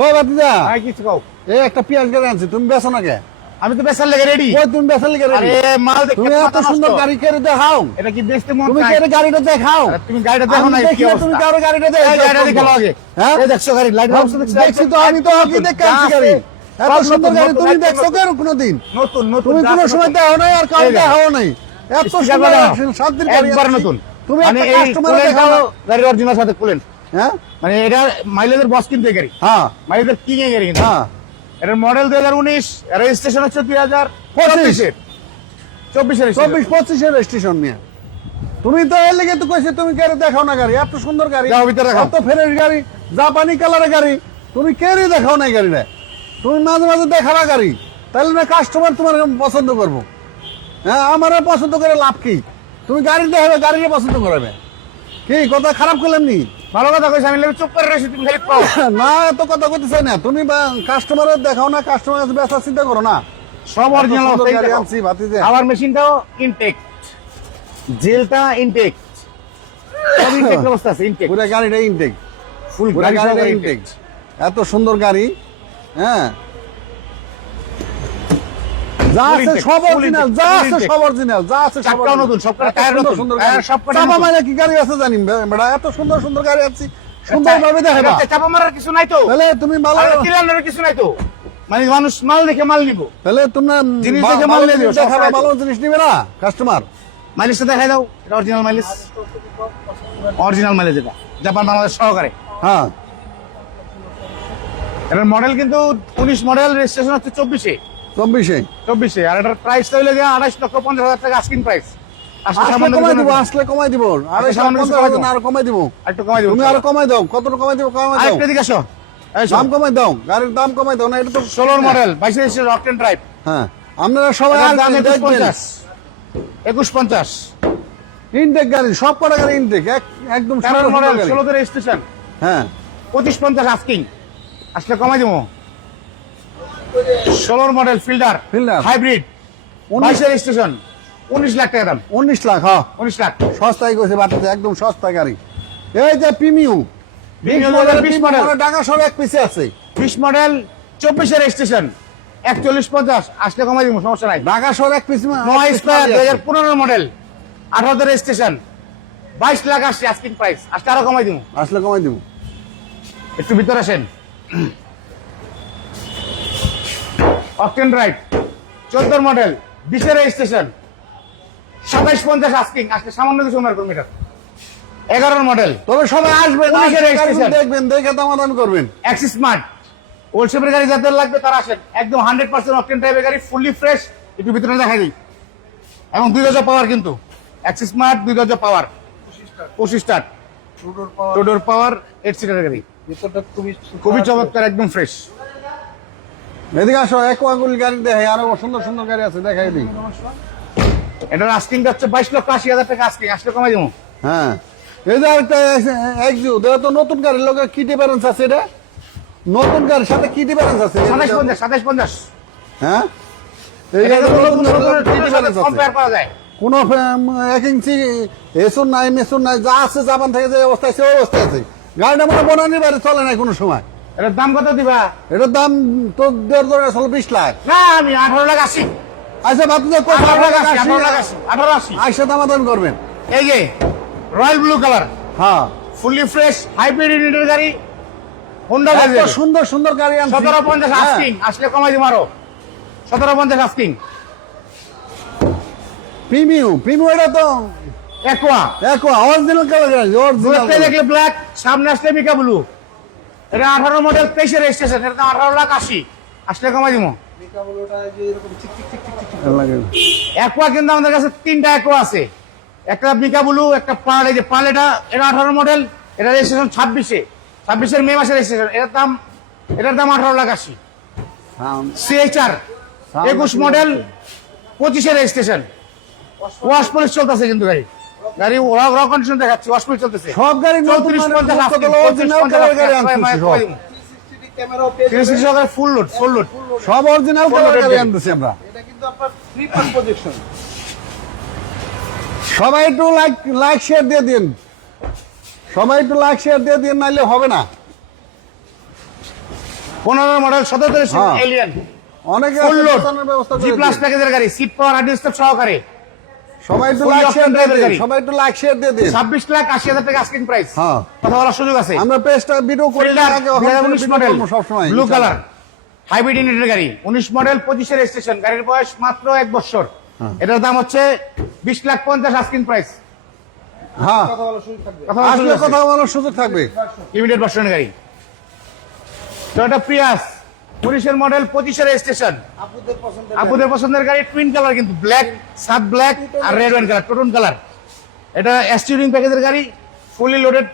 ও ভাতিজা ভাই কিছু কও। এই একটা পেঁয়াজ গাড়ি আনছি, তুমি বেচো না কে? আমি তো বেচার লেগে রেডি। ওই তুমি বেচার লেগে আরে ready? মাল দেখে তুমি এত সুন্দর গাড়ি কেড়ে দেখাও, এটা কি বেচতে মন তুমি চায়? কেড়ে গাড়িটা দেখাও। আরে তুমি গাড়িটা দেখো আমি না কি দেখলে অবস্থা। তুমি কারো গাড়িটা এই দেখো, গাড়িটা দেখে নাও আগে। হ্যাঁ এই দেখছো গাড়ি লাইট হাউস দেখছো? দেখছি তো, আমি তো আগে দেখে আনছি গাড়ি। এত সুন্দর গাড়ি তুমি দেখছো কেন কোনোদিন? নতুন নতুন তুমি কোনো সময় দেখো নাই আর কারো এই দেখো। দেখাও নাই। এত স্টিকার সুন্দর লাগাও। শান্তির গাড়ি একবার আনছি। নতুন। তুমি মানে একটা এই কাস্টমার কুলেন দেখাও না। গাড়ির অরিজিনাল সাথে কুলেন। হ্যাঁ মানে এটা মাইলেজের বস কিনতে গাড়ি। হ্যাঁ মাইলেজের কিং এর গাড়ি কিন্তু। হ্যাঁ এটার মডেল 2019, এর রেজিস্ট্রেশন হচ্ছে 2025 24 এর 24-25 রেজিস্ট্রেশন নিয়ে। তুমি তো এর লেগে তো কইছে তুমি কেড়ে দেখাও না গাড়ি, এত সুন্দর গাড়ি, যাও ভিতরে দেখাও। এত ফ্রেশ গাড়ি, জাপানি কালারের গাড়ি, তুমি কেড়ে দেখাও না গাড়িটা। তুমি মাঝে মাঝে দেখাবা গাড়ি, তাহলে না কাস্টমার তোমার পছন্দ করবো। হ্যাঁ আমার পছন্দ করে লাভ কি? তুমি গাড়ি দেখাবে, গাড়িকে পছন্দ করাবে কি? কথা খারাপ করলাম নি? ভালো কথা কইছ, আমি লেগে চুপ করে রইছি, তুমি খালি পাও। না এত কথা কইতে চাই না, তুমি কাস্টমারের দেখাও না, কাস্টমার বেচার চিন্তা করো না। সব অরিজিনাল এত সুন্দর অবস্থায় গাড়ি দেখো। আনছি ভাতিজা। আমার মেশিনটাও ইনটেক, জেলটা ইনটেক, সব ইনটেক অবস্থা আছে, ইনটেক পুরো গাড়িটা ইনটেক, ফুল পুরো গাড়ি গাড়িটা সহকারে ইনটেক। ইনটেক। এত সুন্দর গাড়ি, হ্যাঁ যা Full আছে intake, সব full অরিজিনাল, intake, যা full আছে intake। সব অরিজিনাল, যা আছে সব চাকাও original। নতুন, সব কটা এত টায়ার সুন্দর নতুন, সুন্দর টায়ার গাড়ি। সব কটা চাপা নতুন। মাইনা কি গাড়ি আছে জানি বেড়া, এত সুন্দর সুন্দর গাড়ি আছে, সুন্দর ভাবে দেখাবা। এটা চাপা মারার কিছু নাই তো, তাহলে তুমি ভালো, আর কিলানোর কিছু নাই তো। মানে মানুষ মাল দেখে মাল নিব, তাহলে তোমরা জিনিস দেখে মাল ভালো নিয়ে দিও, জিনিস দেখাবা, সব ভালো জিনিস নিবে না কাস্টমার। মাইলেজটা দেখাই দাও। এটা অরিজিনাল মাইলেজ, অরিজিনাল মাইলেজ, এটা জাপান বাংলাদেশ সহকারে। হ্যাঁ এটার মডেল কিন্তু 19 মডেল, রেজিস্ট্রেশন হচ্ছে 24-এ। আর এটার প্রাইস হইলে যে 28,50,000 টাকা আস্কিং প্রাইস। আসলে কমাই দিব, আসলে কমাই দিব, আর সামান্য কিছু কমাই দেবো। আরো কমাই দিব। একটু কমাই দেবো। তুমি আরো কমাই দাও, কতটা কমাই দিব, কমাই দাও, আরেকটা দিকে আসো। এই শোনো, দাম কমাই দাও, গাড়ির দাম কমাই দাও না, এটা তো 16 মডেল, 22 রেজিস্ট্রেশন, অকটেন ড্রাইভ। হ্যাঁ আপনারা সবাই এটার দাম আসবেন, দেখবেন। 21,50 ইনটেক গাড়ি, সব কটা গাড়ি ইনটেক, একদম 13 সুন্দর মডেল, গাড়ি। 16 রেজিস্ট্রেশন, হ্যাঁ 25,50 আস্কিং, আসলে কমাই দেবো। 16 model fielder Fielder। Hybrid, 22 registration, 19 lakh টাকা দাম। 19 লাখ, হ্যাঁ 19 লাখ। সস্তায় কইছে বাড়তে, একদম সস্তা গাড়ি। এই যে প্রিমিয়াম Premium 20 মডেল, ঢাকা শহর এক পিছে আছে। 20 মডেল, 24 রেজিস্ট্রেশন, 41,50 আসলে কমাই দিব, সমস্যা নাই। ঢাকা শহর এক পিছে, নয় স্কয়ার 2015 মডেল, 18 রেজিস্ট্রেশন, 22 লাখ আসছে আস্কিং প্রাইস, আসলে আরো কমাই দিব। আসলে কমাই দিব। একটু ভিতরে আসেন। Octane drive, 14 model, 20 registration, 27,50 asking, আসলে সামান্য কিছু ওনার মিটার। 11 মডেল, তবে সবাই আসবেন, 19 আসবেন, registration। গাড়িগুলো দেখবেন, দেখে দামাদামি করবেন। অ্যাক্সিস স্মার্ট, ওলসেপের গাড়ি যাদের লাগবে তারা আসেন, একদম 100% অকটেন ড্রাইভের গাড়ি, ফুললি ফ্রেশ। একটু ভিতরে দেখাই দিই, এবং 2 গজ পাওয়ার কিন্তু, অ্যাক্সিস স্মার্ট 2 গজ পাওয়ার, 25 স্টার্ট, টু ডোর পাওয়ার, 8 সিটার গাড়ি, খুবই চমৎকার, একদম ফ্রেশ। এদিকে আসো, একোয়াগুল গাড়ি দেখাই, আরো সুন্দর সুন্দর গাড়ি আছে, দেখাই দিই। এটার আস্কিং যাচ্ছে 22,80,000 টাকা আস্কিং, আসলে কমাই দেবো। হ্যাঁ এই যে একটা একজু দেখো তো, নতুন গাড়ির লোকের কি ডিফারেন্স আছে? এটা নতুন গাড়ির সাথে কি ডিফারেন্স আছে? 27,50 হ্যাঁ এই যে নতুন গাড়ির কি ডিফারেন্স আছে? কম্পেয়ার করা যায়। কোন 1 ইঞ্চি এসুন নাই, মেসুন নাই, যা আছে জাপান থেকে যে অবস্থায় সে অবস্থায় আছে। গাড়িটা মনে বনানি বাইরে চলে নাই কোনো সময়। এটার দাম কত দিবা? এটার দাম তো 1.5 20 লাখ। না, আমি 18,80,000। আচ্ছা ভাবতে 18,80,000। আইসা দামাদামি করবেন। এই যে রয়্যাল ব্লু কালার, হ্যাঁ ফুললি ফ্রেশ হাইব্রিড ইউনিটের গাড়ি, হোন্ডা গাড়ি, এত সুন্দর সুন্দর গাড়ি আনছি। 17,50 হ্যাঁ। আস্কিং, আসলে কমাই দিব আরো। 17,50 আস্কিং। প্রিমিয়াম এটা তো একোয়া, অরিজিনাল কালার গাড়ি, অরিজিনাল। দূরত্বে দেখলে ব্ল্যাক, সামনে আসলে মিকা ব্লু। এটা 18 মডেল, 23 রেজিস্ট্রেশন, এটা 18,80,000, আসলে কমাই দিব। একোয়া কিন্তু আমাদের কাছে 3টা একোয়া আছে, একটা মিকা ব্লু, একটা পাল। এই যে পাল, এটা 18 মডেল, এটা রেজিস্ট্রেশন 26-এর মে মাসের রেজিস্ট্রেশন, এটার দাম 18,80,000। সিএইচআর 21 মডেল, 25-এর রেজিস্ট্রেশন, ওয়াশ পলিশ চলতেছে কিন্তু গাড়ি র কন্ডিশন দেখাচ্ছি, ওয়াশ পলিশ চলতেছে। সব গাড়ি 34,50 অরিজিনাল কালার গাড়ি আনছি, ফুল লোড, সব অরিজিনাল কালার গাড়ি আনতেছি আমরা। এটা কিন্তু আপনার 3 পাস প্রজেকশন। সবাই একটু লাইক শেয়ার দিয়ে দিন, সবাই একটু লাইক শেয়ার দিয়ে দিন, নাইলে হবে না। 15 মডেল 17 হ্যাঁ। এলিয়ান অনেকে ফুল আছে লোড বসানোর ব্যবস্থা জি করে প্লাস দিয়ে। প্যাকেজের গাড়ি, সিট পাওয়ার হার্ড স্টপ সহকারে। সবাই একটু Full লাইক option শেয়ার দিয়ে driver দিন, গাড়ি। সবাই একটু লাইক শেয়ার দিয়ে দিন। 26,80,000 টাকা আস্কিং প্রাইস। হ্যাঁ। কথা বলার সুযোগ আছে। আমরা পেজটা ভিডিও করে ফিল্ডার আগে 2019 মডেল সবসময় ব্লু কালার হাইব্রিড ইউনিটের গাড়ি, 19 মডেল 25 রেজিস্ট্রেশন, গাড়ির বয়স মাত্র 1 বছর। এটার দাম হচ্ছে 20,50,000 আস্কিং প্রাইস। হ্যাঁ, কথা বলার সুযোগ থাকবে। কথা বলার আসলে সুযোগ আছে। কথা বলার সুযোগ থাকবে। লিমিটেড ভার্সনের গাড়ি। টয়োটা প্রিয়াস 19 মডেল 25 রেজিস্ট্রেশন, আপুদের পছন্দের আপুদের পছন্দের গাড়ি, টুইন কালার কিন্তু ব্ল্যাক, সাত ব্ল্যাক আর red wine colour, two tone colour. এটা স্টিয়ারিং প্যাকেজের গাড়ি, ফুলি লোডেড,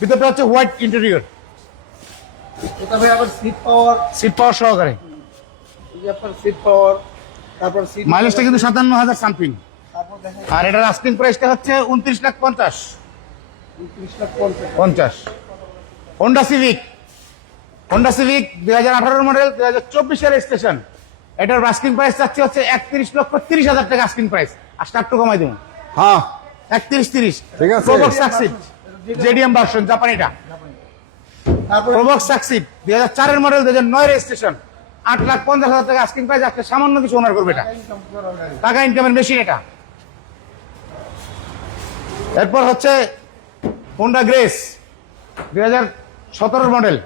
ভিতরটা হচ্ছে হোয়াইট ইন্টেরিয়র, এটা ভাই আবার সিট পাওয়ার, সিট পাওয়ার সহকারে। এই যে আপনার সিট পাওয়ার, তারপর সিট মাইলেজটা কিন্তু 57,000 সামথিং। তারপর দেখেন আর এটার আস্কিং প্রাইসটা হচ্ছে 29,50,000। 29,50,000। হোন্ডা সিভিক 2018 মডেল 2024 রেজিস্ট্রেশন, এটার আস্কিং প্রাইস চাচ্ছে হচ্ছে 31,30,000 টাকা আস্কিং প্রাইস। আর স্টার্ট টু কমাই দেবো হ্যাঁ, 31,30। ঠিক আছে। প্রোবক্স সাকসিড জেডিএম ভার্সন জাপানিটা, তারপর প্রোবক্স সাকসিড 2004 মডেল 2009 রেজিস্ট্রেশন, 8,50,000 টাকা আস্কিং প্রাইস। আজকে সামান্য কিছু ওনার করবে এটা, ইনকাম করার গাড়ি। টাকা ইনকামের মেশিন এটা। এরপর হচ্ছে Honda grace 2017 model,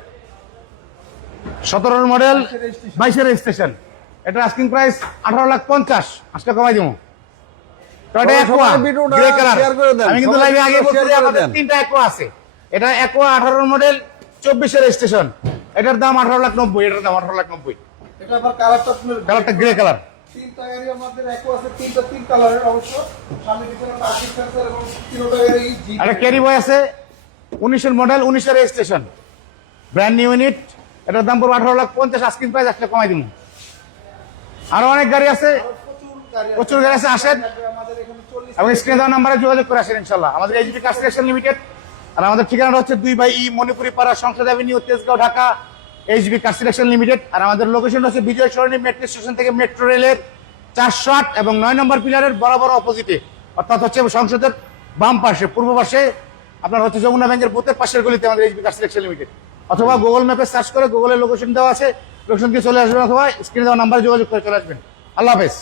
17 model 22 registration, এটা আস্কিং প্রাইস 18,50,000। আজকে কমাই দিব। টয়োটা সবাই অ্যাকোয়া ভিডিওটা গ্রে কালার, share করে দেন। আমি কিন্তু সবাই লাইভে আগে ভিডিওটা বলছি share যে করে আমাদের দেন। 3টা অ্যাকোয়া আছে। এটা অ্যাকোয়া 18 মডেল 24 রেজিস্ট্রেশন, এটার দাম 18,90,000, এটার দাম 18,90,000। এটা আবার কালারটা আপনার কালারটা গ্রে কালার। তিনটা গাড়ি আমাদের একও আছে, তিন কালারের অবশ্য। সামনে পিছনে পার্কিং সেন্সর এবং তিনটা গাড়ি জি একটা ক্যারি বয় আছে 19 model 19 registration, brand new unit, এটার দাম পড়বে 18,50,000, আস্কিং প্রাইস একটা কমাই দিব। আরো অনেক গাড়ি আছে, প্রচুর গাড়ি আছে, আসেন আমাদের এখানে 40 এবং স্ক্রিনে দেওয়া নাম্বারে যোগাযোগ করে আসেন ইনশাল্লাহ। আমাদের এইচবি কার সিলেকশন লিমিটেড, আর আমাদের ঠিকানাটা হচ্ছে 2/E Manipuri Para, Sangsad avenue, Tejgaon, Dhaka, HB car selection limited. আর আমাদের লোকেশন হচ্ছে বিজয় সরণি মেট্রো স্টেশন থেকে মেট্রো রেলের 408 এবং 9 নম্বর পিলারের বরাবর অপোজিটে, অর্থাৎ হচ্ছে সংসদের বাম পাশে, পূর্ব পাশে, আপনার হচ্ছে যমুনা ব্যাংকের বুথের পাশের গলিতে আমাদের এইচবি কার সিলেকশন লিমিটেড। অথবা গুগল ম্যাপে সার্চ করে গুগলের লোকেশন দেওয়া আছে, লোকেশন দিয়ে চলে আসবেন, অথবা স্ক্রিনে দেওয়া নাম্বারে যোগাযোগ করে চলে আসবেন। আল্লাহ হাফেজ।